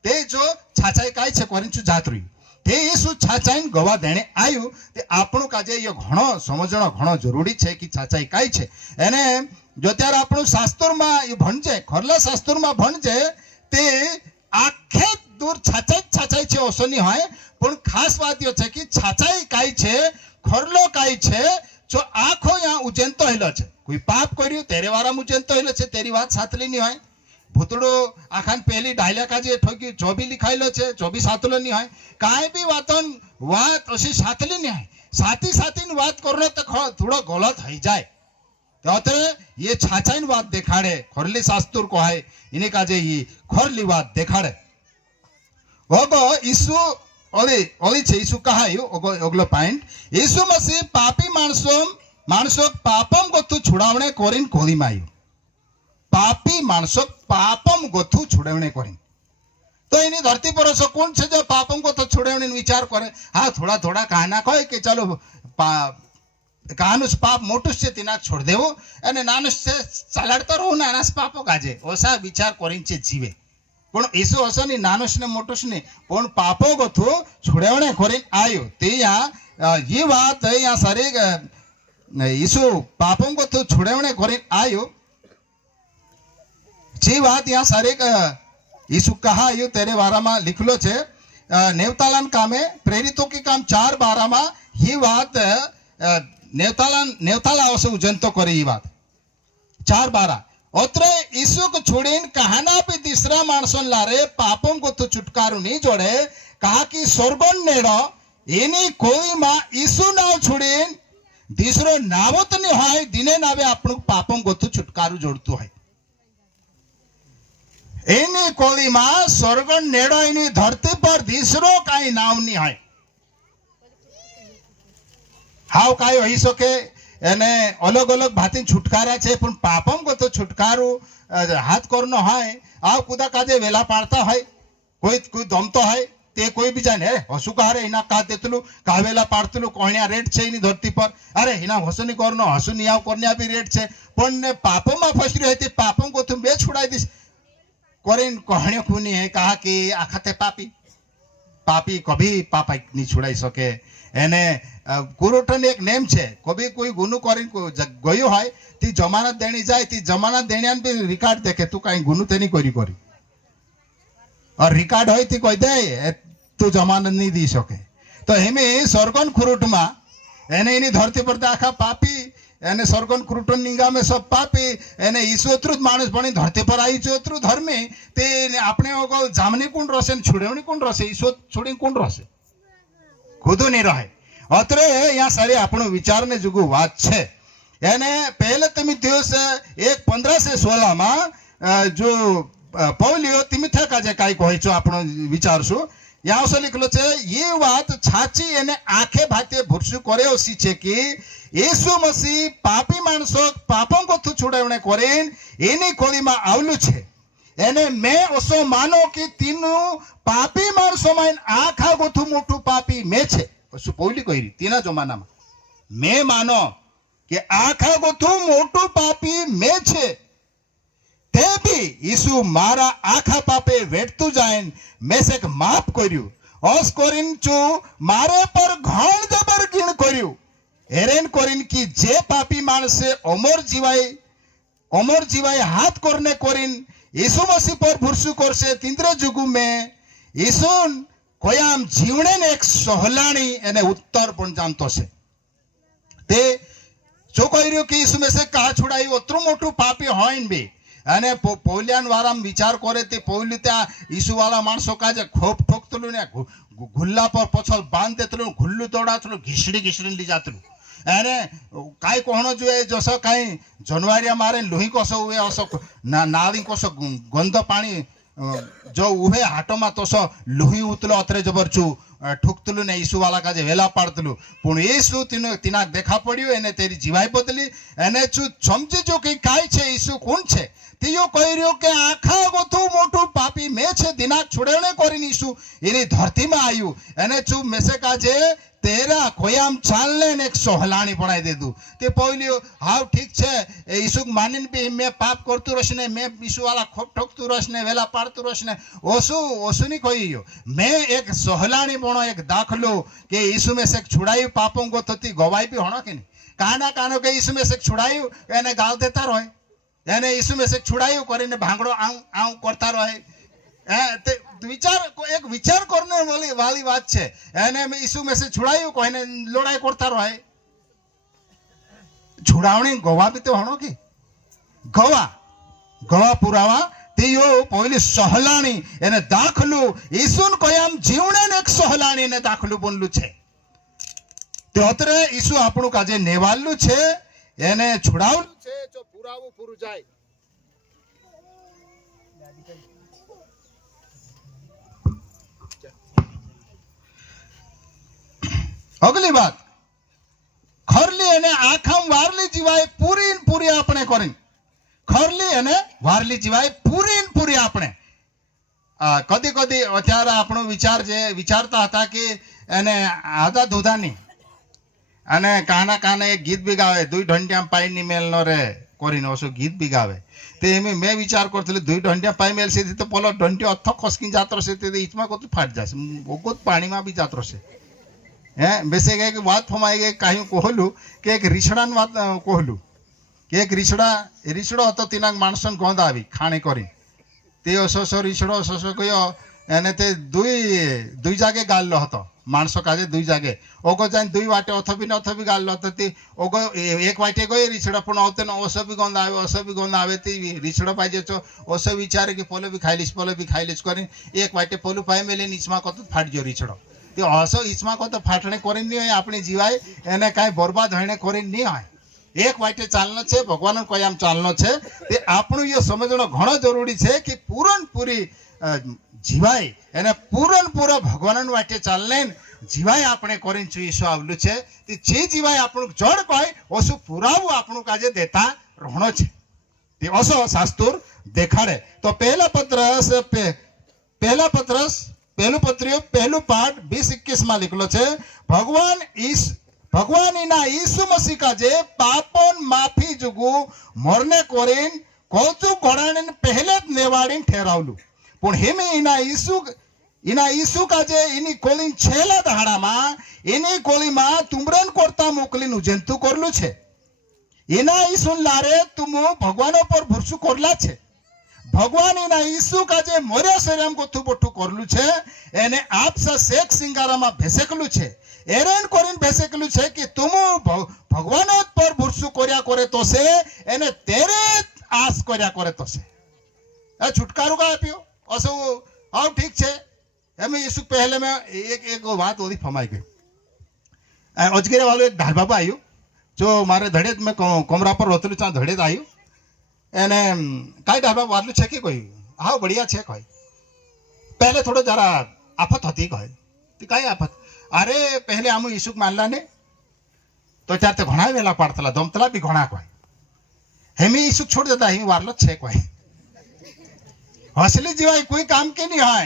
તે જો છાછાઈ કાંઈ છે કોરીનું જાત રહ્યું તે ઈસુ છાછાઈને ગવા દેણે આવ્યું તે આપણું કાજે એ ઘણો સમજણો ઘણો જરૂરી છે કે છાછાઈ કાંઈ છે એને જો ત્યારે આપણું શાસ્ત્રમાં એ ભણજે ખરલા શાસ્ત્રમાં ભણજે તે આખે દૂર છાછાઈ છે ઓછો નહીં હોય પણ ખાસ વાત એ છે કે છાછાઈ કાંઈ છે ખરલો કાંઈ છે જો આખો ત્યાં ઉજેનતો હેલો છે કોઈ પાપ કર્યું તેરે વારામાં ઉજેનતો હેલો છે તેરી વાત સાતલી નહીં હોય ભૂતડો આખાને પહેલી ડાયલા કાજે ઠોકી જો બી લીખાયેલો છે જો બી સાતલો નહીં હોય કાંઈ બી વાત અશી સાતલી નહીં હોય સાતીની વાત કરનો તો થોડો ગોલો થઈ જાય તો અત્યારે એ છાછાઈની વાત દેખાડે ખોરલી શાસ્ત્ર કહાય એની કાજે એ ખોરલી વાત દેખાડે ઓગો ઈસુ ઓલી છે ઈસુ કહાયું ઓગલો પોઈન્ટ ઈસુ મસી પાપી માણસો પાપમ ગોથું છુડાવણે કોરીને કોળીમાં આવ્યું પાપી માણસો પાપમ ગોથું છુડાવણે કોરીને તો એની ધરતી પર હશો કોણ છે જો પાપમ ગોથું છુડાવણે વિચાર કરે હા થોડા કહાના કહે કે ચાલો કાનું પાપ મોટું છે તેના છોડ દેવું અને નાનું છે ચાલાડતો રહું નાના પાપો ગાજે ઓછા વિચાર કરીને છે જીવે પણ ઈસુ હશે ને નાનું ને મોટું ને પણ પાપો ગોથું છોડવણે કરીને આવ્યો તે એ વાત અહીંયા સારી ઈસુ પાપો ગોથું છોડવણે કરીને આવ્યો જે વાત यहाँ सारे ईसु कहा यो तेरे वारा में लिखलो छे नेवतालन कामे प्रेरितों की काम 4:12 में ये बात नेवताला आवश्यक उजंतो करे ये बात 4:12 ओत्रे ईसु को छोड़ीन कहाना पे तीसरा माणसों लारे पापों को तो छुटकारो नहीं जोड़े कहा कि स्वर्गन नेड़ो एनी कोई मां ईसु नाव छोड़ीन तीसरो नावो तो नहीं होय दिने नावे आपणु पापों को तो छुटकारो जोड़तो है एनी कोली मां स्वर्गन नेड़ो एनी धरती पर तीसरो काई नाव नहीं है हाव काई होई सके એને અલગ અલગ ભાતી છુટકારા છે પણ પાપમ કો તો છુટકારો હાથ કરનો હોય આ કુદા કાજે વેલા પાડતા હોય કોઈ દમતો હોય તે કોઈ બીજા ને હસુ કારે એના કા દેતલું કાવેલા પાડતલું કોણ્યા રેટ છે એની ધરતી પર અરે એના હસુની કરનો હસુ નિયાવ કરન્યા બી રેટ છે પણ ને પાપમાં ફસરી હોય તે પાપમ કો તું બે છોડાઈ દીસ કોરીન કહાણ્યો ખૂની હે કहा कि આખતે પાપી કભી પાપા ની છોડાઈ શકે એને કુરુટન એક નેમ છે કભી કોઈ ગુનો કરીને ગયો હોય તી જમાનત દેણી જાય તી જમાનત દેણ્યાને બી રિકાર્ડ દેખે તું કાઈ ગુનો તેની કરી और रिकॉर्ड होय ती कोई दे तू जमानत नहीं दी सके तो हेमे स्वर्गन खुरुटमा एने एनी धरती पर आखा पापी एने स्वर्गन खुरुटन निंगा में सब पापी एने ईसु अतृत माणस बनी धरती पर आई जो अतृत धर्मे ते आपने ओको जामनी कोण रसे छुड़ेवनी कोण रसे ईसु छुड़ी कोण रसे खुदो नहीं रहे अतरे यहाँ सारे આપણો વિચારને જુગુ વાત છે એને પહેલે તિમોથેયુસ 1:15-16 માં જો પૌલિયો તિમોથે કાજે કાઈ કહે છે આપણો વિચારશું यहाँ से लिखलो छे ये बात छाची एने आंखे भाते भुरसु करे ओसी छे कि यीशु मसीह पापी माणसो पापों को तो छुड़ावणे करेन एनी कोळीमां आवलु छे एने मैं ओसो मानो कि तीनु पापी माणसो में आखा गोथु मोटू पापी मैं छे ओसु पौली कही तीना जमाना में मैं मानो कि आखा गोथु मोटू पापी मैं छे ते भी यीशु मारा आखा पापे वेठतु जायन मैं से माफ कर्यु ओस कोरिन चू मारे पर घण जबर गिण कर्यु हेरेन कोरिन की जे पापी माणसे अमर जीवाय हाथ करने कोरिन यीशु मसीह पर भुरसु करसे तिंद्र जुगु में यीशु कोयाम जीवने ने एक सोहलाणी एने उत्तर पण जानतो छे ते जो कर्यु कि यीशु में से कहा छुड़ाई ओतरू मोटू पापी होइन बी અને પૌલિયાન વારામ વિચાર કરે તે પૌલી ત્યાં ઈસુ વાળા માણસો કાજે ખોપ ઠોકતલું ને ગુલ્લા પર પછલ બાંધ દેતલું ગુલ્લું તોડાતલું ઘીસડી લઈ જાતલું અને કાઈ કોહણો જોઈએ જસો કાઈ જનવારિયા મારે લોહી કોસો હુએ ઓસો નાળી કોસો ગંદો પાણી जो उभे हाटोमा तसो लुही उतलो अत्रे जबरचू ठुकतलु ने ईसु वाला काजे वेला पाडतलु पण ईसु तिना देखा पड्यो एने तेरी जीवाई बदली एने चू समझी जो कि काय छे ईसु कोण छे तियो कही रह्यो के आखा गोथु मोटू पापी मे छे दिनाक छुड़ेवणे करीने ईसु एनी धरती में आयु एने चू मेसे काजे तेरा खोयाम चालने ने एक सोहलानी बनाई दे दू ते पहली हाउ ठीक छे ईसु मानिन भी मैं पाप करतु रसने मैं ईसु वाला खोप ठोकतु रसने वेला पाड़तु रसने ओसु नहीं कहियो मैं एक सोहलानी बनो एक दाखलो के ईसु में से छुड़ायु पापों को तो गवाई भी होना कि नहीं काना कानो के ईसु में से छुड़ायु एने गाल देता रहे एने ईसु में से छुड़ायु करीने भांगड़ो आऊ आऊ करता रहे विचार एक विचार करने वाली बात है एने में ईसु में से छुड़ायु कोई ने लड़ाई करता रहे छुड़ावणी गवा भी तो होनो की गवा गवा पुरावा तेयो पहली सहलाणी एने दाखलू ईसुन कयाम जीवने ने एक सहलाणी ने दाखलू बनलू छे ते अतरे ईसु आपणु काजे नेवालू छे एने छुड़ावलू छे जो पुरावो पुरु जाय अगली बात खरली एने आखाम वारली जीवाय पूरी पूरी आपणे करी खरली एने वारली जीवाय पूरी आपणे कदी कदी अत्यारे આપણો વિચાર જે વિચારતા હતા કે એને આદા દૂધાની અને કાના કાને એક ગીત બી ગાવે दुई ढंडिया पाई ની મેલ નો રે કરીને ઓસો ગીત બી ગાવે તે એમે મે વિચાર કરતલી दुई ढंडिया पाई मेल से तो પોલો ढंडियो अथ खसकी जात्रो से ते ईचमा को फाट जासे ओगत पानी में भी जात्रो से बेसे गए कि बात फमाई गए कहीं कहलू कि एक रीछड़ान बात कहलू कि एक रीछड़ो हतो तीनाक माणसन गोंद आवी खाणे करी ते ओसो रीछड़ो ओसो कयो एने ते दुई जागे गाल्लो हतो माणसो काजे दुई जागे ओगो जान दुई वाटे अथबी गाल्लो हतो ते ओगो एक वाटे गयो रीछड़ो पण आवते न ओसो भी गोंद आवे ते रीछड़ो पाजे छो ओसो विचारे कि पोलो भी खाइलिस करी एक वाटे पोलू पाए मेले नीचमा कतो फाट जो रीछड़ो असो ईचमा को तो फाटने करी नहीं है अपनी जीवाय एने काई बर्बाद होने करी नहीं है एक वाटे चालनो छे भगवान कयाम चालनो छे ते आपणु ये समझणो घणो जरूरी छे कि पूरी जीवाय एने पूरा भगवान वाटे चालने जीवाय आपणे करीन ईसु आवलु छे ते जे जीवाय आपणु जड़ कय ओसु पुरावो आपणु काजे देता रहणो छे ते असो शास्त्र देखाड़े तो पहला पत्रस पहलू पत्रियो पहलू पाठ 20-21 में लिखलो छे भगवान इना यीशु मसीह का जे पापोन माफी जुगु मरने कोरीन कोचु घोड़ाने पहले नेवाड़ीन ठहरावलू पण हेमे इना यीशु का जे इनी कोलिन छेला दहाड़ा मा इनी कोली मा तुमरन करता मोकलीन जंतु करलू छे इना यीशु लारे तुम भगवानो पर भरसू करला छे भगवान इना यीशु का जे मोर्या शरीरम को थुबठू करलू छे एने आपसा शेख सिंगारा में भेसेकलू छे एरेन कोरिन भेसेकलू छे कि तुम भगवान पर भरसू कर्या करे तो से एने तेरे आस कर्या करे तो से ए छुटकारो का आप्यो असो हाउ ठीक छे एमे यीशु पहले में एक बात ओदी फमाई गई अजगेरे वालो एक ढाल बाबा आयो जो मारे धड़ेत में कमरा पर रोतलू चा धड़ेत आयो एने काय ढाबा वादलू छे कि कोई हाँ बढ़िया छे कोई पहले थोड़ा जरा आफत होती कहे ती काय आफत अरे पहले आमु यीशु मानला ने तो चार ते घणा वेला पाडतला दमतला भी घणा कोई हेमी यीशु छोड़ देता ही वारलो छे कोई असली जीवाय कोई काम के नहीं है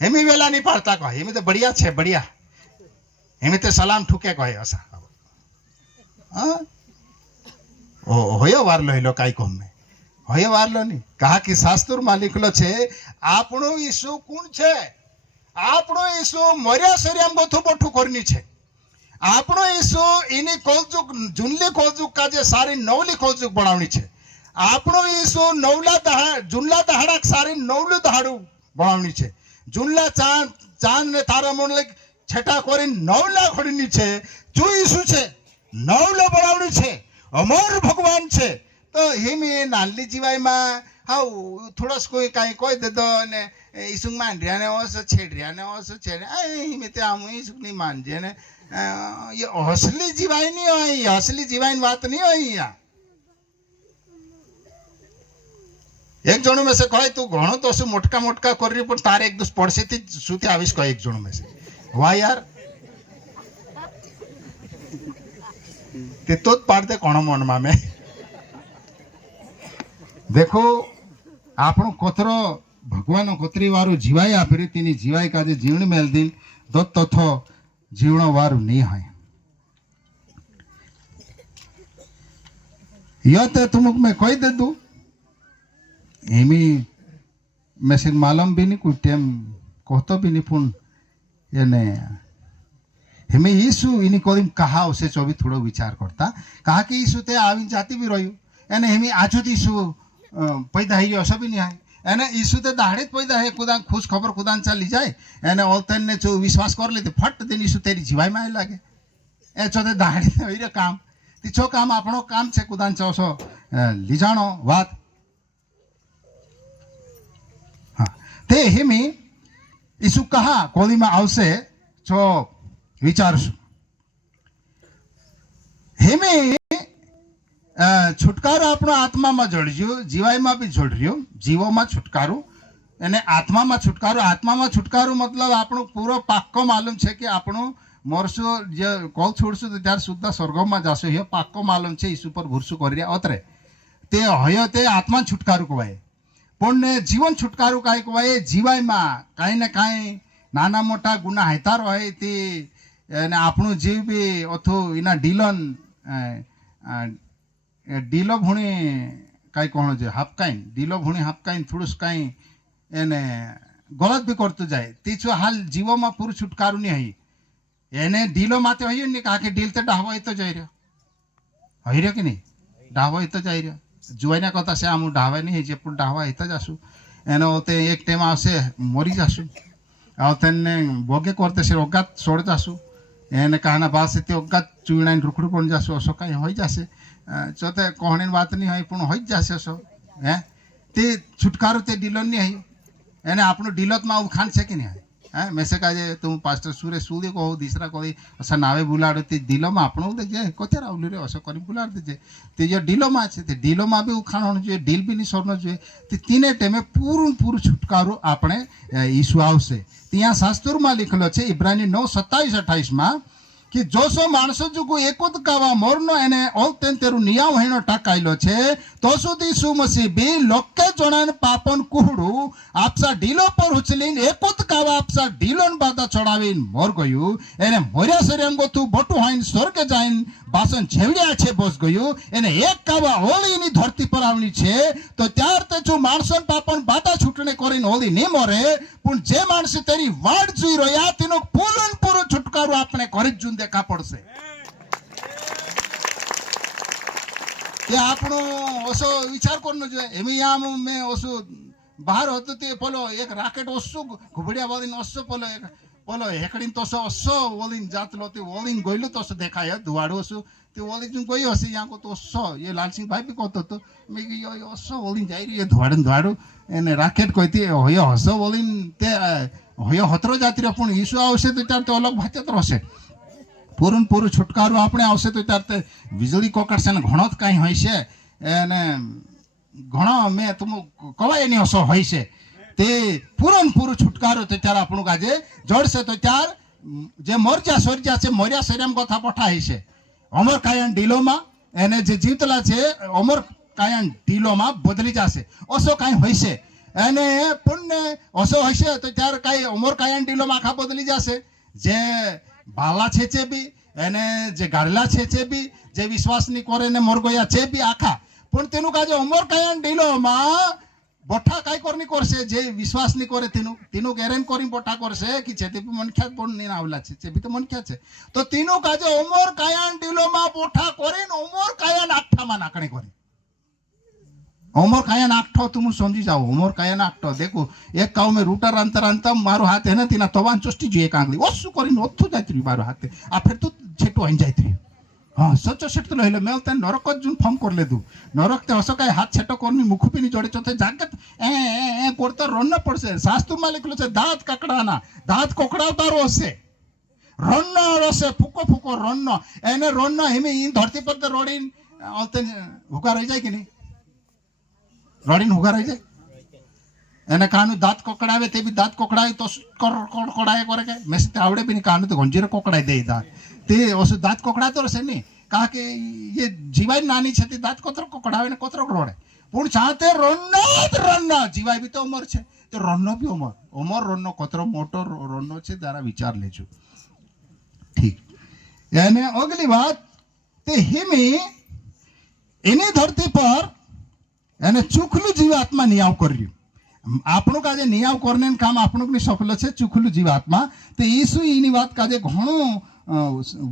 हेमी वेला नहीं पाडता कोई हेमी तो बढ़िया छे बढ़िया हेमी तो सलाम ठुके कोई ऐसा हाँ होयो वारलो हेलो काई कोम में होयो वारलो नहीं कहा कि शास्त्र में लिखलो छे आपणो यीशु कोण छे आपणो यीशु मर्या शरीरम गोथु बोठू करनी छे आपणो यीशु इनी कोलजुक जुनली कोलजुक का जे सारी नवली कोलजुक बनावनी छे आपणो यीशु जुनला दहाड़ा सारी नवलू दहाड़ू बनावनी छे जुनला चांद ने तारा मन छटा करी नवला खड़ीनी छे जो यीशु छे नवलो बनावनी छे अमर भगवान छे तो हिमी नाली जीवाय में हाउ थोड़ा कोई काई कोई दे दो ने ईसु मान रिया ने ओसो छेड़ हिमी ते आमु ईसु नहीं मान जे ने ये असली जीवाय नहीं होई असली जीवाय बात नहीं होई या एक जन में से कहे तू घणो तो सु मोटका मोटका कर रही पण तारे एक दूस पड़से थी सुते आविश कहे एक जन में से वाह यार ते तो पाड़ते कोण मन में देखो આપણો કોતરો ભગવાન કોતરી વાળું જીવાય આપરે તેની જીવાય કાજે જીવણ મેલ દિન દોત તથો જીવણો વાળું નહીં હોય યો તે तुमक मैं कही दे दूं एमी मेसिन मालूम भी नहीं कोई टाइम कहतो भी नहीं पुन याने हेमे यीशु इनी कोदिम कहा उसे चोबी थोड़ो विचार करता कहा कि यीशु ते आवी जाती भी रह्यो एने हेमी आजू यीशु पैदा है असो भी नहीं है एने यीशु ते दाढ़ित पैदा है कुदान खुश खबर कुदान चली जाए एने औतन ने जो विश्वास कर लेते फट दिन यीशु तेरी जीवाई में लागे ए चोते दाढ़ित होइरे काम ती छो काम आपणो काम छे कुदान चोसो लीजाणो वात हां ते हेमी यीशु कहा कोली में आवसे छो विचारशु हेमी छुटकारो આપણો આત્મામાં જોડ્યો જીવાયમાં બી જોડ્યો જીવોમાં છુટકારો અને આત્મામાં છુટકારો મતલબ આપણો પૂરો પાક્કો માલુમ છે કે આપણો મોરસો જે કોલ છોડશું તો ત્યારે સુદ્ધા સ્વર્ગમાં જશો એ પાક્કો માલુમ છે ઈસુ પર ભૂરસું કરી અતરે તે હયો તે આત્મા છુટકારો કહેવાય પણ જીવન છુટકારો કાંઈ કહેવાય જીવાયમાં કાંઈ ને કાંઈ નાના મોટા ગુના હેતાર હોય તે અને આપણું જીવ બી અથો એના ઢીલન ढीलो भूणी कई कौन जो हापकाइन ढीलो भूणी हापकाइन थोड़ुस कई एने गलत भी करते जाए तीचो हाल जीवो में पूरा छुटकारो नहीं है एने ढीलो माते होइयो नहीं कहा कि ढील ते डाहवा ही तो जाई रह्यो होई रह्यो कि नहीं डाहवा ही तो जाई रह्यो जुवाईना कथा से आम डाहवा नहीं जे पण डाहवा ही तो जासु एने ओते एक टाइम आवसे मरी जासु आवतने भोगे करते से ओगात छोड़ जासु एने कहना बात से ते ओगात चुईनाइन रुखड़ू कोण जासु असो काई होई जासे चौथे कहने बात नहीं है पण होई जासे सो हैं ते छुटकारो ते ढीलो नहीं है एने आपनो ढीलोत में उखान छे कि नहीं है हैं मैं से काजे तुम पास्टर सूर्य सूर्य को दूसरा कोई असा नावे बुलाड़ो ते ढीलो में आपनो दे जे कोते रावली रे असो करी बुलाड़ दे जे ते जे ढीलो में छे ते ढीलो में भी उखान होनो जो ढील भी नहीं सोरनो जो ते तीने टेमे पूर्ण छुटकारो आपणे यीशु आवसे ત્યાં શાસ્ત્રમાં લીખેલો છે ઇબ્રાની 9:27-28 માં कि जो सो माणसो जो एकोत कावा मोरनो एने ओलतेन तेरु नियाव हेनो टाकायलो छे तो सुधी सुमसी बी लोके जोणान पापन कुहडू आपसा ढीलो पर उचलीन एकोत कावा आपसा ढीलोन बाधा चढ़ावीन मोर गयु एने मोर्या सरेंगोथु बोटू हाइन स्वर्ग जाइन बासन छेवड़िया छे बस गयु एने एक कावा होलीनी धरती पर आवनी छे तो त्यार ते जो माणसन पापन बाधा छूटणे करीन होली नी मरे पण जे माणस तेरी वाट जोई रह्या तेनो पूरो छुटकारो आपणे करी जून देखा पड़से ये आपनो ओसो विचार करनो जो एमी याम में ओसो बाहर होतो ते पोलो एक राकेट ओसो घुबड़िया वालीन ओसो पोलो हेकड़ीन तोसो ओसो वोलिन जातलो ते वोलिन गोइलो तोसो देखाय दुवाडो ओसो ते वोलिन गोयो हसे याको तो ओसो ये लाल सिंह भाई भी कहतो तो मैं यो ओसो वोलिन जाई रे दुवाडो एने राकेट कहती होयो हसो वोलिन ते होयो हतरो जाती रे पण यीशु आवसे तो त्यार तो अलग भाचत रहसे पूर्ण छुटकारो आपणे आवशे तो त्यार ते वीजળી કોકડશે ને ઘણો જ કાંઈ હોય છે અને ઘણો મેં तुम કવાય નહીં હસો હોય છે તે પૂરો છુટકારો તો ત્યારે આપણું કાજે જડશે તો ત્યાર જે મોરજા સોરજા છે મોર્યા શરીરમ કથા પઠાય છે અમર કાયન ઢીલોમાં એને જે જીવતલા છે અમર કાયન ઢીલોમાં બદલી જશે ઓસો કાંઈ હોય છે અને પુણ્ય ઓસો હશે તો ત્યાર કાંઈ અમર કાયન ઢીલોમાં આખા બદલી જશે જે बाला छे भी एने जे गाड़ला छे भी जे विश्वास नहीं करे ने मोरगोया छे भी आखा पण तेनु काजे उमर कायन ढीलो मा बोठा काय करनी करसे जे विश्वास नहीं करे तीनु गेरेन करी बोठा करसे कि छेती मनख्या पण नहीं आवला छे भी तो मनख्या छे तो तीनु काजे उमर कायन ढीलो मा बोठा करीन उमर कायन आठा मा नाकणी करी उमर कायन आठो तुम समझी जाओ उमर कायन आठो देखो एक काउ में रूटर अंतर मारो हाथ है ना तीना तवान चुष्टी जो एक आंगली ओसु करीन ओथु जात्री मारो हाथ आ फिर तो छेटो आइन जात्री हां सच्चो सेट तो लहले मैं ते नरक जुन फॉर्म कर ले दू नरक ते हसो काय हाथ छेटो करनी मुखु पिनी जोड़े चोथे जागत ए करता रोन पड़से शास्त्र में लिखलो छे दांत ककड़ाना दांत कोकड़ावतारो हसे रोनो रसे फुको रोनो एने रोनो हिमे इन धरती पर ते रोडीन अलते हुका रही जाय कि नहीं रोडीन हुका रही जाए એને કાનું દાંત કોકડાવે તે બી દાંત કોકડાવે તો કોકડાય કરે કે મેં તે આવડે બી નહીં કાનું તો ગંજીરે કોકડાઈ દે દાંત તે ઓછું દાંત કોકડાતો રહેશે નહીં કારણ કે એ જીવાય નાની છે તે દાંત કોતરો કોકડાવે ને કોતરો રોડે પણ સાથે રન્ના જીવાય બી તો અમર છે તો રન્નો બી અમર રન્નો કોતરો મોટો રન્નો છે તારા વિચાર લેજો ઠીક એને અગલી વાત તે હિમી એની ધરતી પર એને ચૂકલું જીવાત્મા નિયાવ કર્યું આપણું કાજે નિયાવ કરને કામ આપણું ની સફળ છે ચૂકલું જીવાત્મા તો ઈસુ એની વાત કાજે ઘણું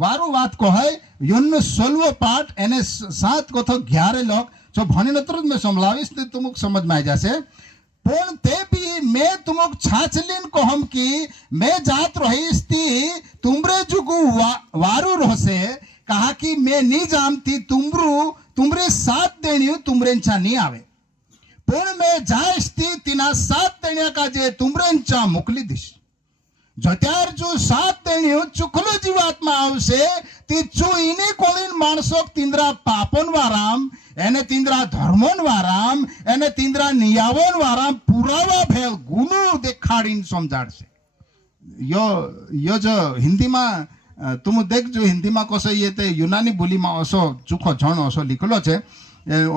વારું વાત કહાય યોનનો 16વો પાઠ એને 7 કોથો 11 લોક જો ભણી નતર મેં સંભળાવીશ તો तुमक समझ में आ जासे पण ते भी मैं तुमक छाछलीन कहम की मैं जात रहीस ती तुमरे जुगु वारू रहसे कहा कि मैं नहीं जानती तुमरे साथ देणी तुमरेंचा नहीं आवे पण मैं जायस ती तिना साथ देण्या का जे तुमरेंचा मोकली दीश जो त्यार जो साथ देणी चुकलो जीवात्मा आवशे ती चु इनी कोळीन माणसोक तिंद्रा पापन वाराम એને તિંદ્રા ધર્મોન વારામ એને તિંદ્રા નિયાવોન વારામ પુરાવા ભેલ ગુનો દેખાડીને સમજાડશે યો જો હિન્દીમાં તું દેખજો હિન્દીમાં કશો એ તે યુનાની બોલીમાં અસો ચૂખો જણ અસો લીખેલો છે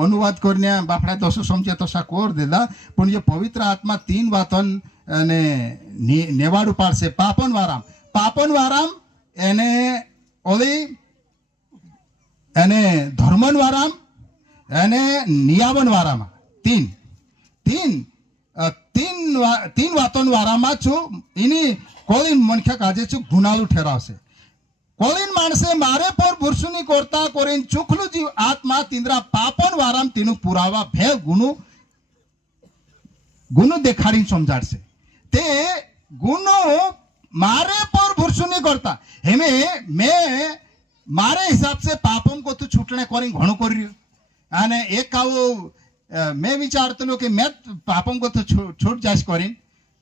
અનુવાદ કરીને બાપડા તો શું સમજે તો સા કોર દેલા પણ એ પવિત્ર આત્મા 3 વાતન અને નેવાડું પાડશે પાપન વારામ એને ઓલી એને ધર્મન વારામ અને નિયાવન વારામાં तीन વાતોન વારામાં છું એની કોળીન મનખે કાજે છું ગુનાળું ઠેરાવશે કોળીન માણસે મારે પર બુરસુની કોરતા કોરીન ચુખલું જીવ આત્મા તિંદ્રા પાપન વારામ તેનું પુરાવા ભે ગુનો દેખાડીને સમજાડશે તે ગુનો મારે પર બુરસુની કરતા હેમે મેં મારે हिसाब से पापम को तो छूटने कोरी घणो कर्યું અને એક આવો મેં વિચારતો કે મેં પાપમ को तो छूट जाश કરીને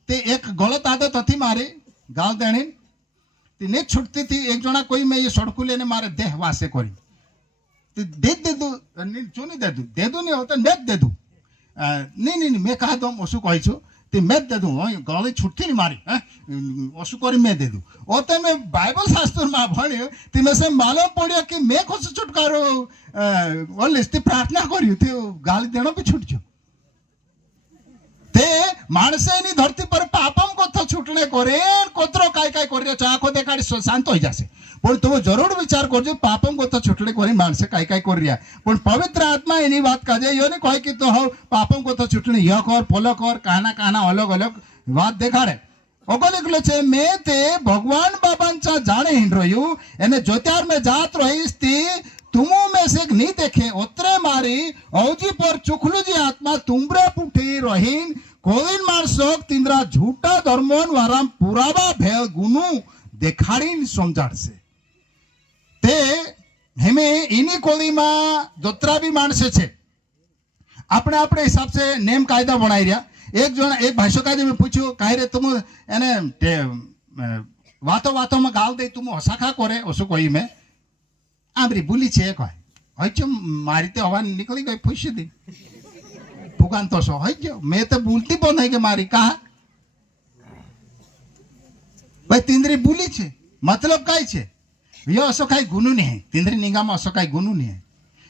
તે એક ગલત આદત હતી મારી ગાળ દેણી તે ને છૂટતી હતી એક જણા કોઈ મેં એ સડકું લઈને મારે દેહ વાસે કરી તે દે દેદું ચોની દેદું નહીં હોતા મેં જ દેદું નહીં મેં કહા દઉં ઓછું કહી છું તે મેં જ દેદું ગળી છૂટતી નહીં મારી ઓછું કરી મેં દેદું ઓ તો મેં બાઇબલ શાસ્ત્રમાં ભણ્યું તે મેં સે માલુમ પડ્યો કે મેં કશું છુટકારો ઓલીસ તે પ્રાર્થના કર્યું તે ગાળી દેણો બી છૂટજો તે માણસે એની ધરતી પર પાપમ કોથો છૂટણે કરે કોતરો કાય કાય કર્યો છે આંખો દેખાડી શાંત હોઈ જશે પણ તમે જરૂર વિચાર કરજો પાપમ કોથો છૂટણે કરી માણસે કાય કાય કર્યા પણ પવિત્ર આત્મા એની વાત કાજે યોને કહે કે તો હવ પાપમ કોથો છૂટણે ય કર ફોલો કર કાના અલગ અલગ વાત દેખાડે ઓગોલિકલો છે મેં તે ભગવાન બાબાંચા જાણે હિન રહ્યું એને જોત્યાર મેં જાત રહીશ તી तुमो में से नहीं देखे उतरे मारी औजी पर चुखलू जी आत्मा तुमरे पुठी रहीन कोलिन मारसोक तिंद्रा झूठा धर्मोन वाराम पुरावा भेल गुनु देखाड़ीन समजाड़से ते हेमे इनी कोली में जोत्रा भी मानसे छे अपने अपने हिसाब से नेम कायदा बनाई रहा एक भाषो कायदे में पूछ्यो काई रे तुम एने वातो में गाल दे तुम हसाखा करे ओसो कोई में आमरी बोली छे एक હોય છે મારી તે હવા નીકળી ગઈ પૂછી દી ભૂકાન તો સો હોય ગયો મેં તો બોલતી પણ નહીં કે મારી કા ભાઈ તિંદ્રી બોલી છે મતલબ કાઈ છે યો અસો કાઈ ગુનું નહીં તિંદ્રી નિગામાં અસો કાઈ ગુનું નહીં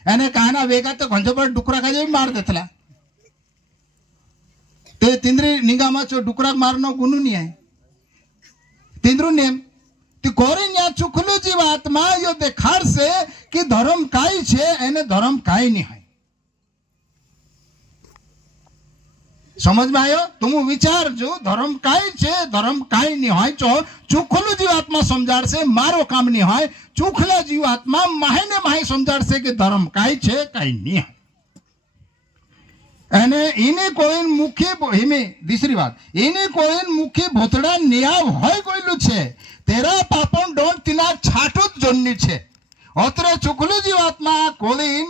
એને કાના વેગા તો ઘંજો પર ડુકરા કાજે માર દેતલા તે તિંદ્રી નિગામાં જો ડુકરા મારનો ગુનું નહીં તિંદ્રુ નેમ તે કોરીન્યા ચુખલું જીવાત્મા યો દેખાડશે કે ધર્મ કાઈ છે એને ધર્મ કાઈ નહીં હોય समझ में आयो तुम विचार जो धर्म काई छे धर्म काई नहीं होय चो चुखलू जीवात्मा समजाड़से मारो काम नहीं होय चुखला जीवात्मा माहे माहे समजाड़से कि धर्म काई छे काई नहीं है અને એને કોઈ મુખે હિમે दूसरी વાત એને કોઈ મુખે ભોતડા નિયાવ હોય કોઈલું છે તેરા પાપણ ડોન તિના છાટું જોન્ની છે ઓતરે ચુકલુ જીવાત્મા કોલીન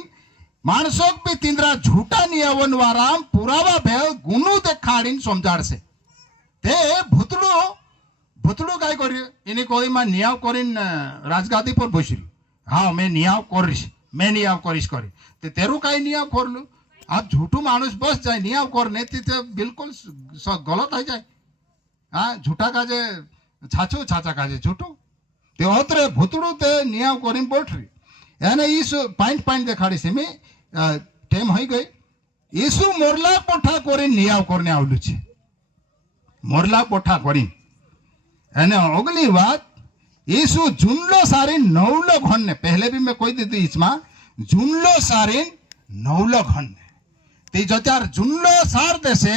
માણસોક બી તિંદ્રા झूठा નિયાવન વારામ પુરાવા ભેલ ગુનું દેખાડીન સમજાડશે તે ભૂતડું કાઈ કર્યું એની કોઈમાં નિયાવ કરીને રાજગાદી પર બેસી હા મેં નિયાવ કરીશ કરી તે તેરું કાઈ નિયાવ કરલું आप झूठू मानुष बस जाए नियाव करने ते बिल्कुल गलत हो जाए हाँ झूठा काजे छाछू छाछा काजे झूठू ते होतरे भूतड़ू ते नियाव करीन बोठरी एने ईसु पाइंट पाइंट देखाड़ी से में टेम होई गई ईसु मोरला पोठा करीन नियाव करने आवलू छे मोरला पोठा करीन एने अगली बात ईसु जुनलो सारीन नवलो घन ने पहले भी मैं कोई दीधु इसमा जुनलो सारीन नवलो घन ने ते जो त्यार जुनलो सार देसे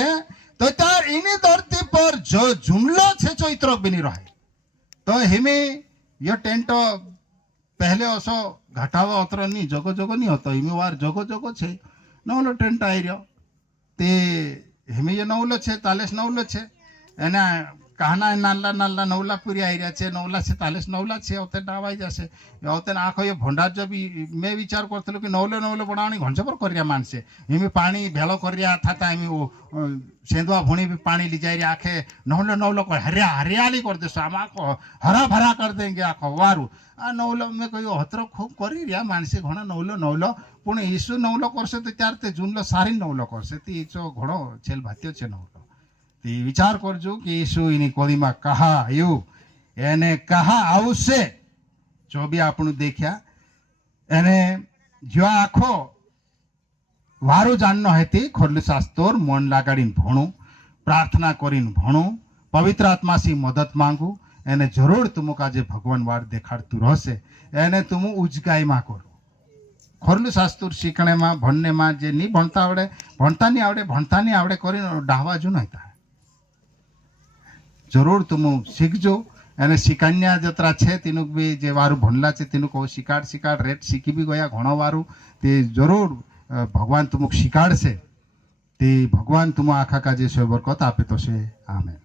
तो त्यार इनी धरती पर जो जुनलो छे चैत्र बिनी रहे तो हिमे ये टेंट पहले असो घाटावा अत्र नहीं जगो जगो नहीं होता हिमे वार जगो जगो छे नवलो टेंट आई रह्यो ते हिमे ये नवलो छे तालेस नवलो छे एना कहना नाला नाला नवला पूरी आई रहा छे नवला से तालेस नवला छे अवते डावाई जासे अवते आखो ये भंडार जो भी मैं विचार करथलो कि नवलो नवलो बनावणी घंटा पर करिया मानसे हिमे पानी भेलो करिया थाता हिमे ओ सेंदवा भुणी भी पानी ली जाई रे आखे नवलो नवलो कर हरियाली कर देसो आमा को हरा भरा कर देंगे आखो वारू आ नवलो में कहियो हतरो खूब करी रिया मानसे घणा नवलो नवलो पण ईसु नवलो करसे तो त्यार ते जुनलो सारी नवलो करसे ती ईचो घणो छेल भात्यो छे नवलो ते विचार करजो कि ईसु इनी कोदीमा कहा आयु एने कहा आवशे जो भी आपणु देख्या एने जो आखो वारो जाननो हेती खोरलू शास्त्रोर मन लागाडीन भणु प्रार्थना करीन भणु पवित्र आत्मा सी मदद मांगू एने जरूर तुमको आज भगवान वार देखाड़तु रहशे एने तुम उजगाई मा करो खोरलू शास्त्र शीखणे में भणने में जे नहीं भणता आवड़े भणता नहीं आवड़े करीने डाहवाजू नहीं था जरूर तुम शीखजो एने शिकान्या जतरा छे तीनुक भी जे वारू भणला छे तीनुक शिकाड़ रेट शीखी भी गया घणो वारू ते जरूर भगवान तुमक शिकाड़शे ते भगवान तुम आखा का जे बरकत आपे तो से आमेन।